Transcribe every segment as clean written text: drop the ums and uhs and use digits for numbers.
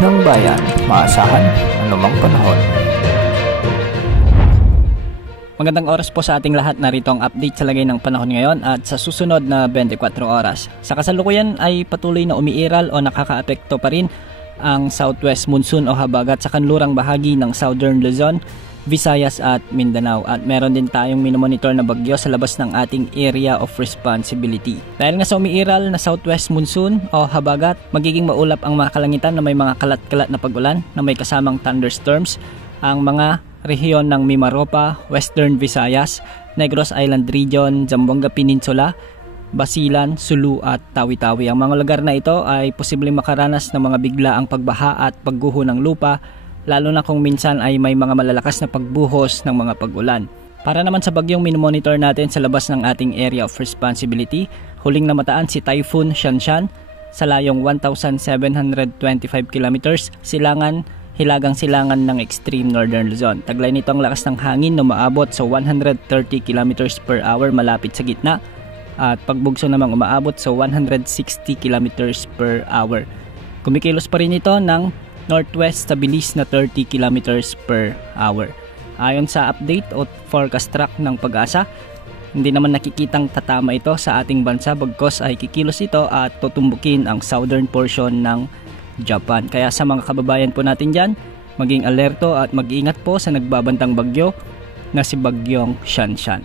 ng bayan, maasahan anumang panahon. Magandang oras po sa ating lahat. Narito ang update sa lagay ng panahon ngayon at sa susunod na 24 oras. Sa kasalukuyan ay patuloy na umiiral o nakakaapekto pa rin ang southwest monsoon o habagat sa kanlurang bahagi ng Southern Luzon, Visayas at Mindanao, at meron din tayong minomonitor na bagyo sa labas ng ating area of responsibility. Dahil nga sa umiiral na southwest monsoon o habagat, magiging maulap ang mga kalangitan na may mga kalat-kalat na pag-ulan na may kasamang thunderstorms ang mga rehiyon ng Mimaropa, Western Visayas, Negros Island Region, Zamboanga Peninsula, Basilan, Sulu at Tawi-Tawi. Ang mga lugar na ito ay posibleng makaranas ng mga biglaang pagbaha at pagguho ng lupa, lalo na kung minsan ay may mga malalakas na pagbuhos ng mga pag-ulan. Para naman sa bagyong minomonitor natin sa labas ng ating area of responsibility, huling namataan si Typhoon Shanshan sa layong 1,725 kilometers, hilagang silangan ng extreme northern Luzon. Taglay nito ang lakas ng hangin na umaabot sa 130 kilometers per hour malapit sa gitna, at pagbugso namang umaabot sa 160 kilometers per hour. Kumikilos pa rin ito ng northwest sa bilis na 30 kilometers per hour. Ayon sa update o forecast track ng Pag-asa, hindi naman nakikitang tatama ito sa ating bansa, bagkos ay kikilos ito at tutumbukin ang southern portion ng Japan. Kaya sa mga kababayan po natin dyan, maging alerto at mag-ingat po sa nagbabantang bagyo na si Bagyong Shanshan.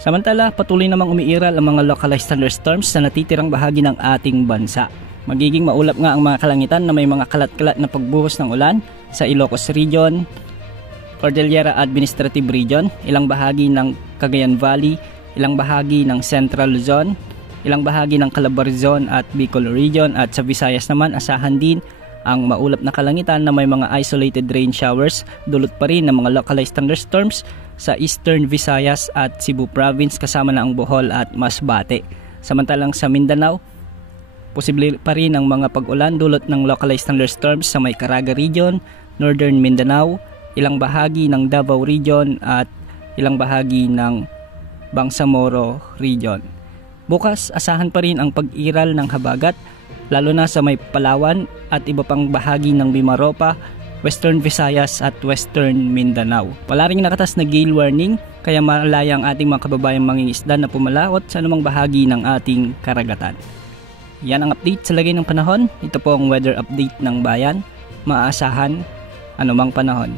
Samantala, patuloy namang umiiral ang mga localized thunderstorms sa natitirang bahagi ng ating bansa. Magiging maulap nga ang mga kalangitan na may mga kalat-kalat na pagbuhos ng ulan sa Ilocos Region, Cordillera Administrative Region, ilang bahagi ng Cagayan Valley, ilang bahagi ng Central Luzon, ilang bahagi ng Calabarzon at Bicol Region, at sa Visayas naman asahan din ang maulap na kalangitan na may mga isolated rain showers, dulot pa rin ng mga localized thunderstorms sa Eastern Visayas at Cebu Province kasama na ang Bohol at Masbate. Samantalang sa Mindanao, posible pa rin ang mga pag-ulan dulot ng localized thunderstorms sa may Caraga Region, Northern Mindanao, ilang bahagi ng Davao Region at ilang bahagi ng Bangsamoro Region. Bukas, asahan pa rin ang pag-iral ng habagat, lalo na sa may Palawan at iba pang bahagi ng Mimaropa, Western Visayas at Western Mindanao. Wala rin nakatas na gale warning, kaya malaya ang ating mga kababayang mangingisda na pumalaot sa anumang bahagi ng ating karagatan. Yan ang update sa lagay ng panahon. Ito po ang weather update ng bayan. Maasahan anumang panahon.